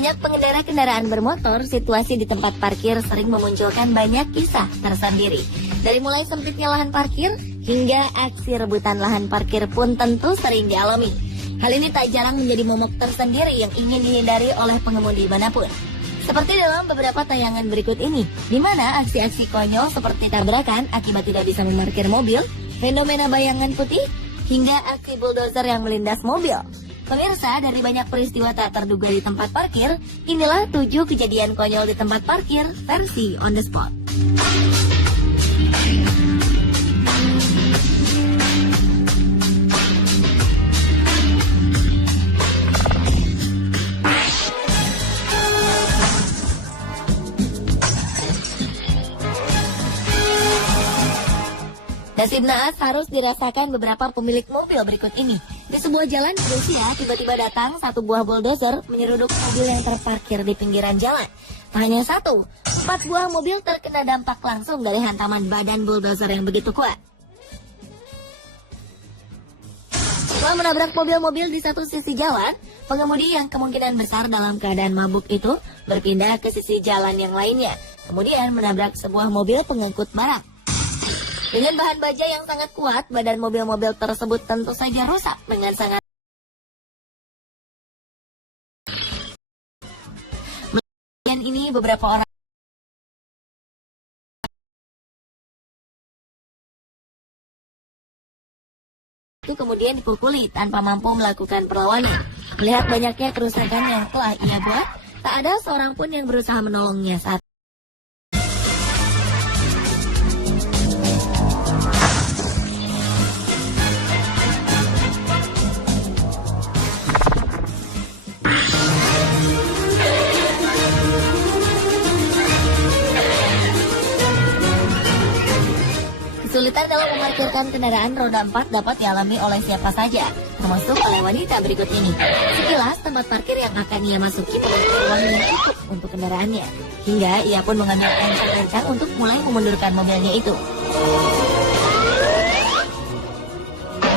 banyak pengendara kendaraan bermotor, situasi di tempat parkir sering memunculkan banyak kisah tersendiri. Dari mulai sempitnya lahan parkir, hingga aksi rebutan lahan parkir pun tentu sering dialami. Hal ini tak jarang menjadi momok tersendiri yang ingin dihindari oleh pengemudi manapun. Seperti dalam beberapa tayangan berikut ini, di mana aksi-aksi konyol seperti tabrakan akibat tidak bisa memarkir mobil, fenomena bayangan putih, hingga aksi bulldozer yang melindas mobil. Pemirsa, dari banyak peristiwa tak terduga di tempat parkir, inilah 7 kejadian konyol di tempat parkir versi on the spot. Nasib naas harus dirasakan beberapa pemilik mobil berikut ini. Di sebuah jalan di Rusia, tiba-tiba datang satu buah bulldozer menyeruduk mobil yang terparkir di pinggiran jalan. Tak hanya satu, 4 buah mobil terkena dampak langsung dari hantaman badan bulldozer yang begitu kuat. Setelah menabrak mobil-mobil di satu sisi jalan, pengemudi yang kemungkinan besar dalam keadaan mabuk itu berpindah ke sisi jalan yang lainnya, kemudian menabrak sebuah mobil pengangkut barang. Dengan bahan baja yang sangat kuat, badan mobil-mobil tersebut tentu saja rusak dengan sangat. Kemudian ini beberapa orang itu kemudian dipukuli tanpa mampu melakukan perlawanan. Melihat banyaknya kerusakan yang telah ia buat, tak ada seorang pun yang berusaha menolongnya saat kesulitan dalam memarkirkan kendaraan roda 4 dapat dialami oleh siapa saja, termasuk oleh wanita berikut ini. Sekilas, tempat parkir yang akan ia masuki memiliki ruang yang cukup untuk kendaraannya, hingga ia pun mengambil kencang-kencang untuk mulai memundurkan mobilnya itu.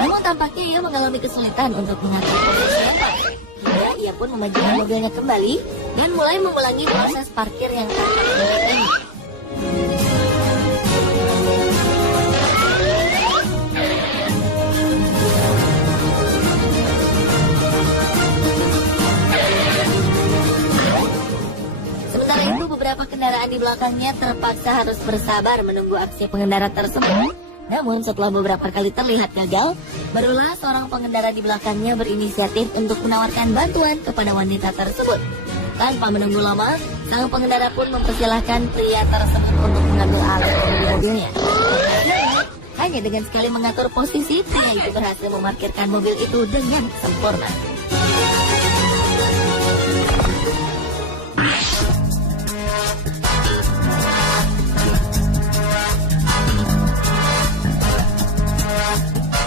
Namun tampaknya ia mengalami kesulitan untuk mengatur posisi yang pas, hingga ia pun memajukan mobilnya kembali dan mulai mengulangi proses parkir yang tak terlalu ini. Beberapa kendaraan di belakangnya terpaksa harus bersabar menunggu aksi pengendara tersebut. Namun setelah beberapa kali terlihat gagal, barulah seorang pengendara di belakangnya berinisiatif untuk menawarkan bantuan kepada wanita tersebut. Tanpa menunggu lama, sang pengendara pun mempersilahkan pria tersebut untuk mengambil alih dari mobilnya. Hanya dengan sekali mengatur posisi, pria itu berhasil memarkirkan mobil itu dengan sempurna.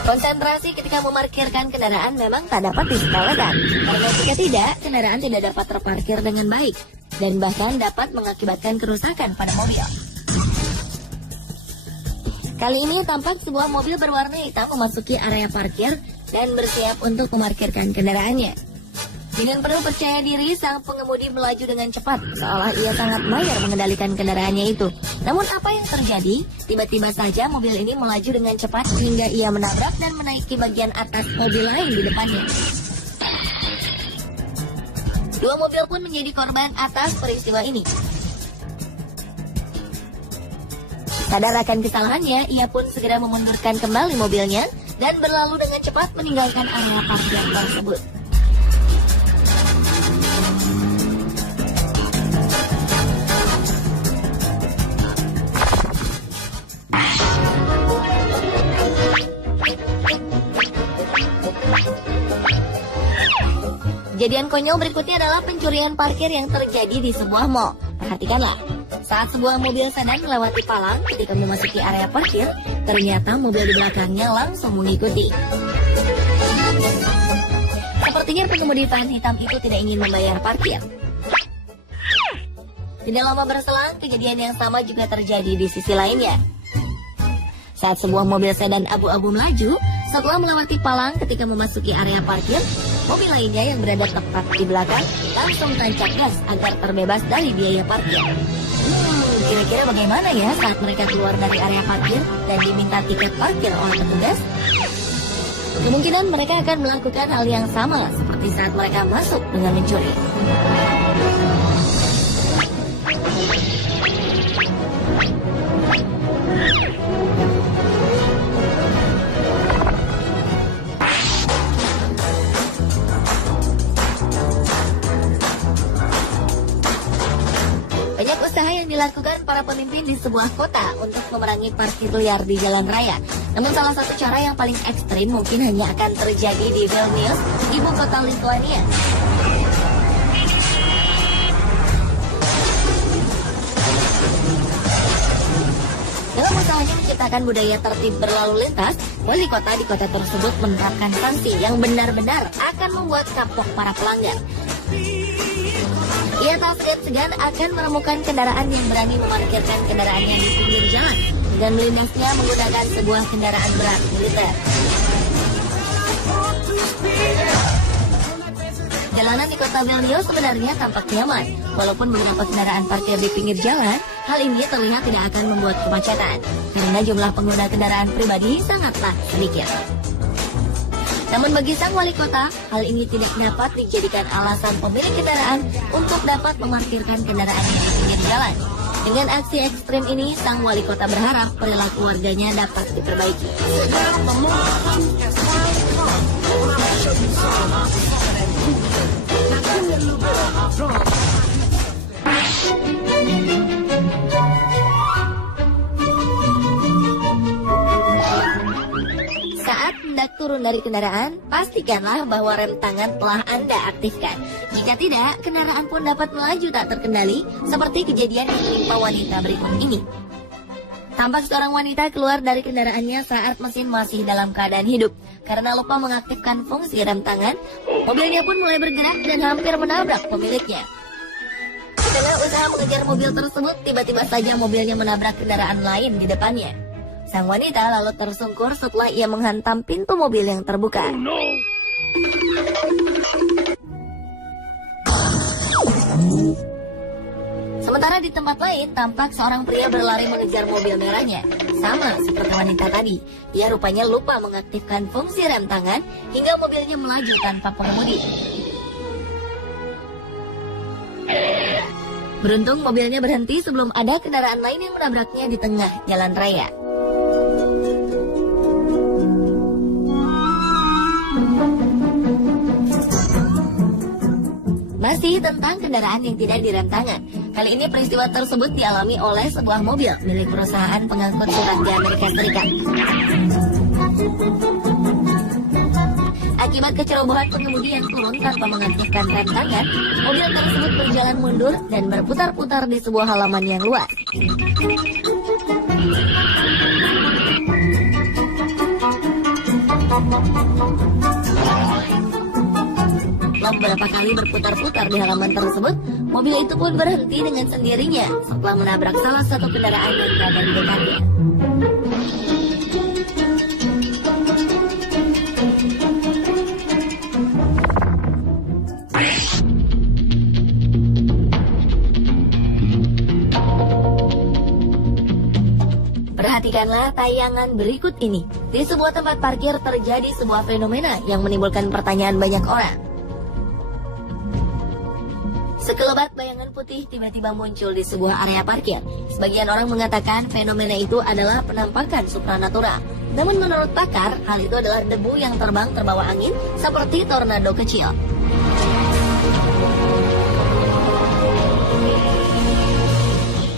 Konsentrasi ketika memarkirkan kendaraan memang tak dapat disepelekan, karena jika tidak, kendaraan tidak dapat terparkir dengan baik, dan bahkan dapat mengakibatkan kerusakan pada mobil. Kali ini tampak sebuah mobil berwarna hitam memasuki area parkir dan bersiap untuk memarkirkan kendaraannya. Dengan penuh percaya diri, sang pengemudi melaju dengan cepat, seolah ia sangat mahir mengendalikan kendaraannya itu. Namun apa yang terjadi? Tiba-tiba saja mobil ini melaju dengan cepat hingga ia menabrak dan menaiki bagian atas mobil lain di depannya. Dua mobil pun menjadi korban atas peristiwa ini. Sadar akan kesalahannya, ia pun segera memundurkan kembali mobilnya dan berlalu dengan cepat meninggalkan area parkir tersebut. Kejadian konyol berikutnya adalah pencurian parkir yang terjadi di sebuah mall. Perhatikanlah, saat sebuah mobil sedan melewati palang ketika memasuki area parkir, ternyata mobil di belakangnya langsung mengikuti. Sepertinya pengemudi van hitam itu tidak ingin membayar parkir. Tidak lama berselang, kejadian yang sama juga terjadi di sisi lainnya. Saat sebuah mobil sedan abu-abu melaju, setelah melewati palang ketika memasuki area parkir, Mobil lainnya yang berada tepat di belakang langsung tancap gas agar terbebas dari biaya parkir. Kira-kira bagaimana ya saat mereka keluar dari area parkir dan diminta tiket parkir oleh petugas? Kemungkinan mereka akan melakukan hal yang sama seperti saat mereka masuk dengan mencuri. Banyak usaha yang dilakukan para pemimpin di sebuah kota untuk memerangi parkir liar di jalan raya. Namun salah satu cara yang paling ekstrim mungkin hanya akan terjadi di Vilnius, ibu kota Lithuania. Dalam usahanya menciptakan budaya tertib berlalu lintas, wali kota di kota tersebut menerapkan sanksi yang benar-benar akan membuat kapok para pelanggar. Ia tak segan-segan akan menemukan kendaraan yang berani memarkirkan kendaraannya di pinggir jalan dengan melindasnya menggunakan sebuah kendaraan berat militer. Jalanan di kota Vilnius sebenarnya tampak nyaman, walaupun beberapa kendaraan parkir di pinggir jalan. Hal ini terlihat tidak akan membuat kemacetan karena jumlah pengguna kendaraan pribadi sangatlah sedikit. Namun bagi sang wali kota, hal ini tidak dapat dijadikan alasan pemilik kendaraan untuk dapat memarkirkan kendaraannya di pinggir jalan. Dengan aksi ekstrim ini, sang wali kota berharap perilaku warganya dapat diperbaiki. Saat hendak turun dari kendaraan, pastikanlah bahwa rem tangan telah Anda aktifkan. Jika tidak, kendaraan pun dapat melaju tak terkendali, seperti kejadian yang menimpa wanita berikut ini. Tampak seorang wanita keluar dari kendaraannya saat mesin masih dalam keadaan hidup. Karena lupa mengaktifkan fungsi rem tangan, mobilnya pun mulai bergerak dan hampir menabrak pemiliknya. Di tengah usaha mengejar mobil tersebut, tiba-tiba saja mobilnya menabrak kendaraan lain di depannya. Sang wanita lalu tersungkur setelah ia menghantam pintu mobil yang terbuka. Oh, no. Sementara di tempat lain, tampak seorang pria berlari mengejar mobil merahnya. Sama seperti wanita tadi, ia rupanya lupa mengaktifkan fungsi rem tangan hingga mobilnya melaju tanpa pengemudi. Beruntung mobilnya berhenti sebelum ada kendaraan lain yang menabraknya di tengah jalan raya. Masih tentang kendaraan yang tidak direm tangan. Kali ini peristiwa tersebut dialami oleh sebuah mobil milik perusahaan pengangkut surat di Amerika Serikat. Akibat kecerobohan pengemudi yang turun tanpa mengaktifkan rem tangan, mobil tersebut berjalan mundur dan berputar-putar di sebuah halaman yang luas. Setelah beberapa kali berputar-putar di halaman tersebut, mobil itu pun berhenti dengan sendirinya setelah menabrak salah satu kendaraan yang berada di dekatnya. Perhatikanlah tayangan berikut ini. Di sebuah tempat parkir terjadi sebuah fenomena yang menimbulkan pertanyaan banyak orang. Sekelebat bayangan putih tiba-tiba muncul di sebuah area parkir. Sebagian orang mengatakan fenomena itu adalah penampakan supranatural. Namun menurut pakar, hal itu adalah debu yang terbang terbawa angin seperti tornado kecil.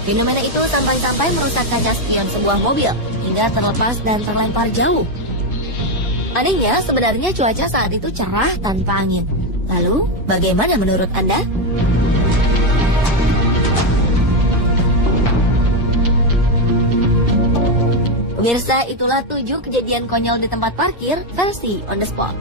Fenomena itu sampai-sampai merusak kaca spion sebuah mobil hingga terlepas dan terlempar jauh. Anehnya, sebenarnya cuaca saat itu cerah tanpa angin. Lalu, bagaimana menurut Anda? Pemirsa, itulah 7 kejadian konyol di tempat parkir versi on the spot.